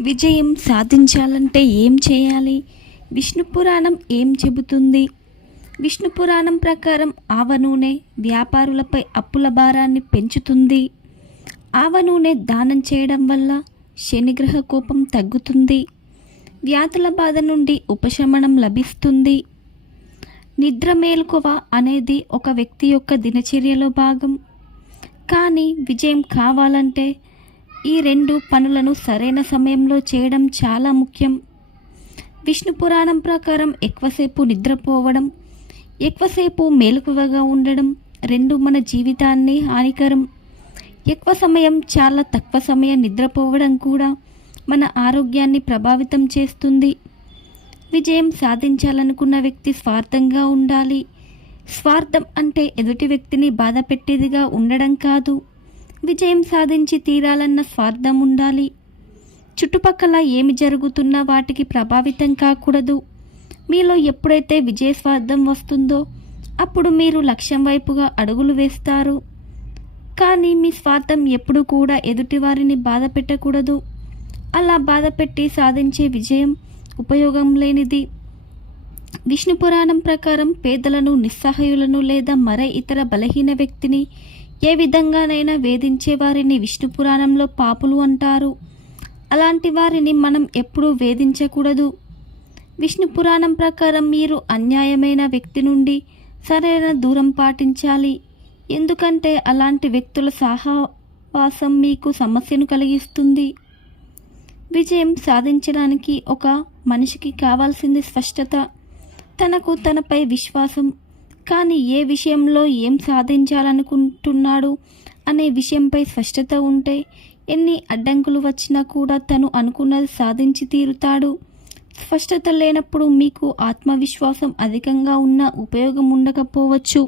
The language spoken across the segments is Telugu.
విజయం సాధించాలంటే ఏం చేయాలి? విష్ణు పురాణం ఏం చెబుతుంది? విష్ణు పురాణం ప్రకారం ఆవ నూనె వ్యాపారులపై అప్పుల భారాన్ని పెంచుతుంది. ఆవ నూనె దానం చేయడం వల్ల శనిగ్రహ కోపం తగ్గుతుంది. వ్యాధుల బాధ నుండి ఉపశమనం లభిస్తుంది. నిద్ర మేలుకొవ అనేది ఒక వ్యక్తి యొక్క దినచర్యలో భాగం. కానీ విజయం కావాలంటే ఈ రెండు పనులను సరైన సమయంలో చేయడం చాలా ముఖ్యం. విష్ణు పురాణం ప్రకారం ఎక్కువసేపు నిద్రపోవడం ఎక్కువసేపు మేలుకువగా ఉండడం రెండు మన జీవితాన్ని హానికరం. ఎక్కువ సమయం చాలా తక్కువ సమయం నిద్రపోవడం కూడా మన ఆరోగ్యాన్ని ప్రభావితం చేస్తుంది. విజయం సాధించాలనుకున్న వ్యక్తి స్వార్థంగా ఉండాలి. స్వార్థం అంటే ఎదుటి వ్యక్తిని బాధ పెట్టేదిగా ఉండడం కాదు. విజయం సాధించి తీరాలన్న స్వార్థం ఉండాలి చుట్టుపక్కల ఏమి జరుగుతున్నా వాటికి ప్రభావితం కాకూడదు. మీలో ఎప్పుడైతే విజయ స్వార్థం వస్తుందో అప్పుడు మీరు లక్ష్యం వైపుగా అడుగులు వేస్తారు. కానీ మీ స్వార్థం ఎప్పుడు కూడా ఎదుటివారిని బాధ పెట్టకూడదు. అలా బాధ పెట్టి సాధించే విజయం ఉపయోగం లేనిది. విష్ణు పురాణం ప్రకారం పేదలను నిస్సహాయులను లేదా మరే ఇతర బలహీన వ్యక్తిని ఏ విధంగానైనా వేధించే వారిని విష్ణు పురాణంలో పాపులు అంటారు. అలాంటి వారిని మనం ఎప్పుడూ వేధించకూడదు. విష్ణు పురాణం ప్రకారం మీరు అన్యాయమైన వ్యక్తి నుండి సరైన దూరం పాటించాలి. ఎందుకంటే అలాంటి వ్యక్తుల సహవాసం మీకు సమస్యను కలిగిస్తుంది. విజయం సాధించడానికి ఒక మనిషికి కావాల్సింది స్పష్టత. తనకు తనపై విశ్వాసం కానీ ఏ విషయంలో ఏం సాధించాలనుకుంటున్నాడు అనే విషయంపై స్పష్టత ఉంటే ఎన్ని అడ్డంకులు వచ్చినా కూడా తను అనుకున్నది సాధించి తీరుతాడు. స్పష్టత లేనప్పుడు మీకు ఆత్మవిశ్వాసం అధికంగా ఉన్న ఉపయోగం ఉండకపోవచ్చు.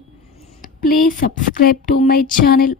Please subscribe to my channel.